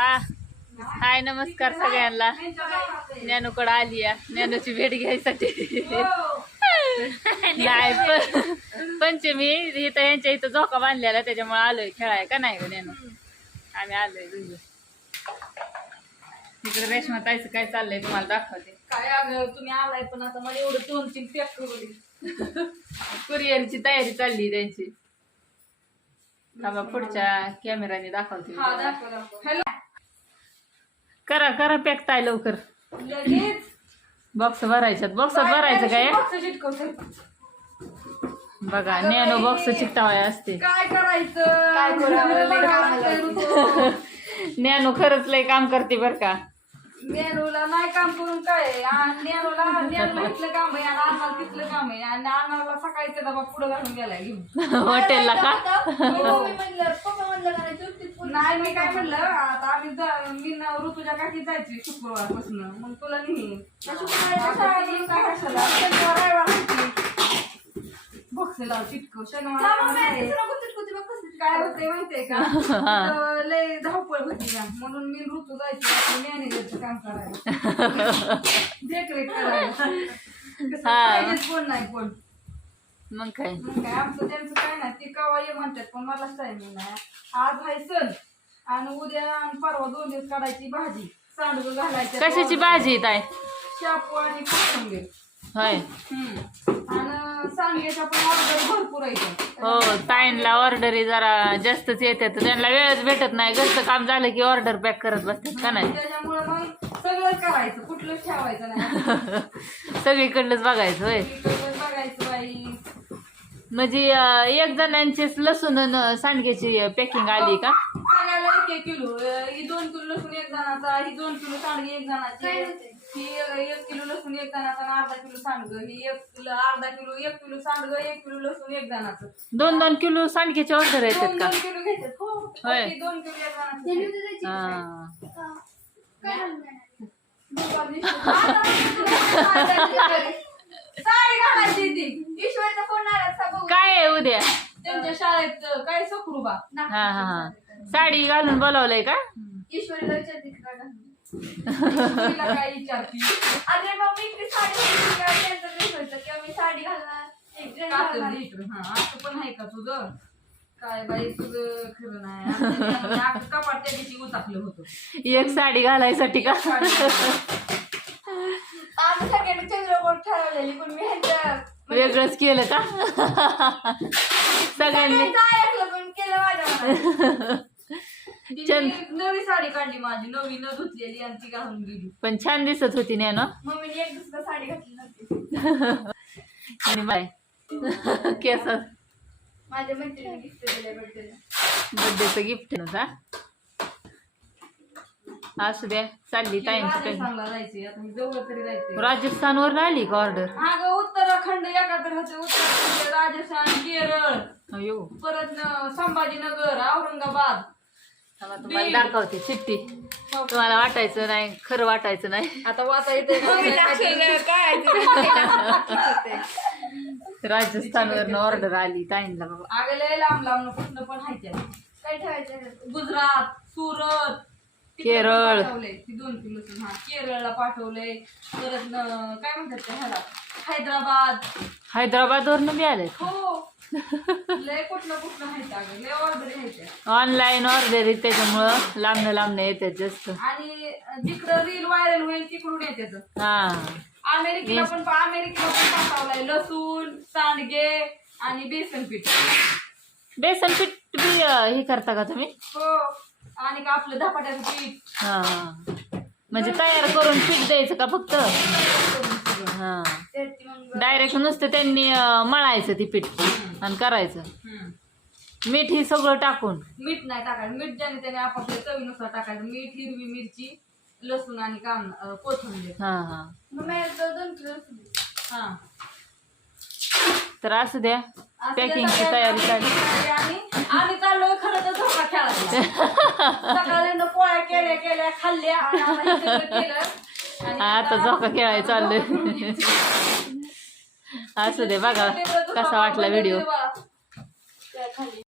हा. हाय नमस्कार सगळ्यांना. ज्ञानूकडे आली या. ज्ञानूची भेट घ्यायसाठी. नाही पण पंचमी इथं यांच्या इथं झोका बांधलेला त्याच्यामुळे आलोय खेळाय. का नाही ज्ञानू? आम्ही आलोय तुझं इकडे रेशमा ताईचं काय चाललंय तुम्हाला दाखवते. काय अगं तुम्ही आलाय पण आता मला एवढं दोन तीन पॅक करू कुरिअरची तयारी चालली त्यांची. थांबा पुढच्या कॅमेराने दाखवते. दाखव दाखव. हॅलो करा करा पॅक ताय लवकर. लगेच? बॉक्स भरायच्यात. बॉक्सात भरायचं काय? बॉक्स. बघा नॅनो बॉक्स चिकटावाय असते. काय करायचं? काय करू? नॅनो खरंच लय काम करते बर का. नेहरूला नाही काम करून काय आहे? आणि नेहरूला नेहरूला इथलं काम आहे आणि अण्णाला तिथलं काम आहे. आणि अण्णाला सकाळीचा डबा पुढे घालून गेलाय घेऊन. हॉटेलला का? नाही मी काय म्हणलं आता आम्ही जा- मी न ऋतूच्या काकी जायची शुक्रवारपासून. मग तुला नाही. लाव चिटकव. शनिवार काय होते माहितीये का? तर लय धावपळ म्हणून मी ऋतू जायची मॅनेजरचं काम करायला. देखरेख करायला. कोण नाही कोण. मग काय? मग काय आमचं त्यांचं काय नाही ते कवा ये म्हणतात पण मलाच टायमिंग नाही आज आहे सण आणि उद्या आणि परवा दोन दिवस काढायची भाजी. सांडगं घालायचं कशाची भाजी ताय शापू आणि कोथिंबीर होय. आणि पण ऑर्डर भरपूर आहे हो ताईंला ऑर्डरी जरा जास्तच येतात. त्यांना वेळच भेटत नाही. घरचं काम झालं की ऑर्डर पॅक करत बसतात का नाही? त्याच्यामुळे मग सगळं करायचं कुठलं ठेवायचं नाही. सगळीकडलंच बघायचं होय. सगळं बघायचं बाई. म्हणजे अं, एक जणांचीच लसूण अन सांडग्याची पॅकिंग आली का? सगळ्याला एक एक किलो ही दोन किलो लसूण एक जणाचा ही दोन किलो सांडगे एक जणाची ही एक किलो लसूण एक जणाचा आणि अर्धा किलो सांडग ही एक किलो अर्धा किलो एक किलो सांडग एक किलो लसूण एक जणाचं. दोन दोन किलो सांडग्याची ऑर्डर येतात दोन का? दोन किलो घेतात. हो होय. ती दोन किलो एक जणाचं. हा. साडी घालायची ती ईश्वरचा फोन आला बघू. काय आहे उद्या? त्यांच्या शाळेत अं, काय सखरूबा. हा हा हा. साडी घालून बोलावलंय का? ईश्वरीला विचारते का का? ईश्वरीला काय विचारती? अरे मग मी इकडे साडी घालून का त्यांचं ड्रेस होतं किंवा मी साडी घालणार एक घालणार? असं पण आहे का तुझं? काय बाई तुझं खरं नाही. आमचं कपाट त्या दिवशी उचाकलं होतं. एक साडी घालायसाठी का? आम्ही सगळ्यांनी चंद्रकोट ठरवलेली पण मी ह्यांच्या वेगळंच केलं का? सगळ्यांनी ऐकलं पण केलं माझ्या मनात. तिने नवी साडी काढली माझी नवी न धुतलेली आणि ती घालून गेली. पण छान दिसत होती नॅनो मम्मीने एक दुसरं साडी घातली नव्हती. आणि बाय केस माझ्या गिफ्ट दिले बर्थडेला बर्थडेचं गिफ्ट नव्हता असू द्या चालली ताईंची राजस्थानला जायचे आता मी जवळ तरी जायचे राजस्थानवर आली का ऑर्डर उत्तराखंड उत्तराखंड राजस्थान केरळ. अयो परत न- संभाजीनगर औरंगाबाद. मला तुम्हाला दाखवते चिठ्ठी. तुम्हाला वाटायचं नाही खरं वाटायचं नाही. आता वाचा येते राजस्थानवरनं ऑर्डर आली ताईंला बाबा. अगं लय लांब लांब पण हायच्या. काय ठेवायचं? ह्याच्यात? गुजरात सुरत. केरळ. पाठवलंय ती दोन किलो हा केरळला पाठवलंय. परत न- काय म्हणतात ह्याला हैदराबाद. हैदराबादवरनं बी आले हो ऑनलाईन ऑर्डर त्याच्यामुळं. लांबणं लांबणं येतात जास्त. आणि जिकडं रील व्हायरल होईल तिकडून येतात. हा. अमेरिकेला पण अमेरिकेला पण पाठवलाय. लसूण सांडगे आणि बेसन पीठ. बेसन पीठ बी अं, हे करता का तुम्ही? हो. आणि का आपलं धपाट्याचं पीठ. हा. म्हणजे तयार करून पीठ द्यायचं का फक्त? हा. डायरेक्ट नुसतं त्यांनी अं, मळायचं ती पीठ आणि करायचं. हम्म. मीठ ही सगळं टाकून. मीठ नाही टाकायचं. मीठ ज्याने त्याने आपापल्या चवीनुसार टाकायचं. मीठ हिरवी मिरची लसूण आणि कांदा अं, कोथिंबीर. हा हा. हा. तर असू द्या असं पॅकिंगची तयारी चालली आणि आम्ही चाललोय खरं तर झोका खेळायला. सकाळी न पोळ्या केल्या केल्या खाल्ल्या. आणि आता हे सगळं केलं. आणि आता झोका खेळायला चाललोय. असू दे बघा कसा वाटला व्हिडिओ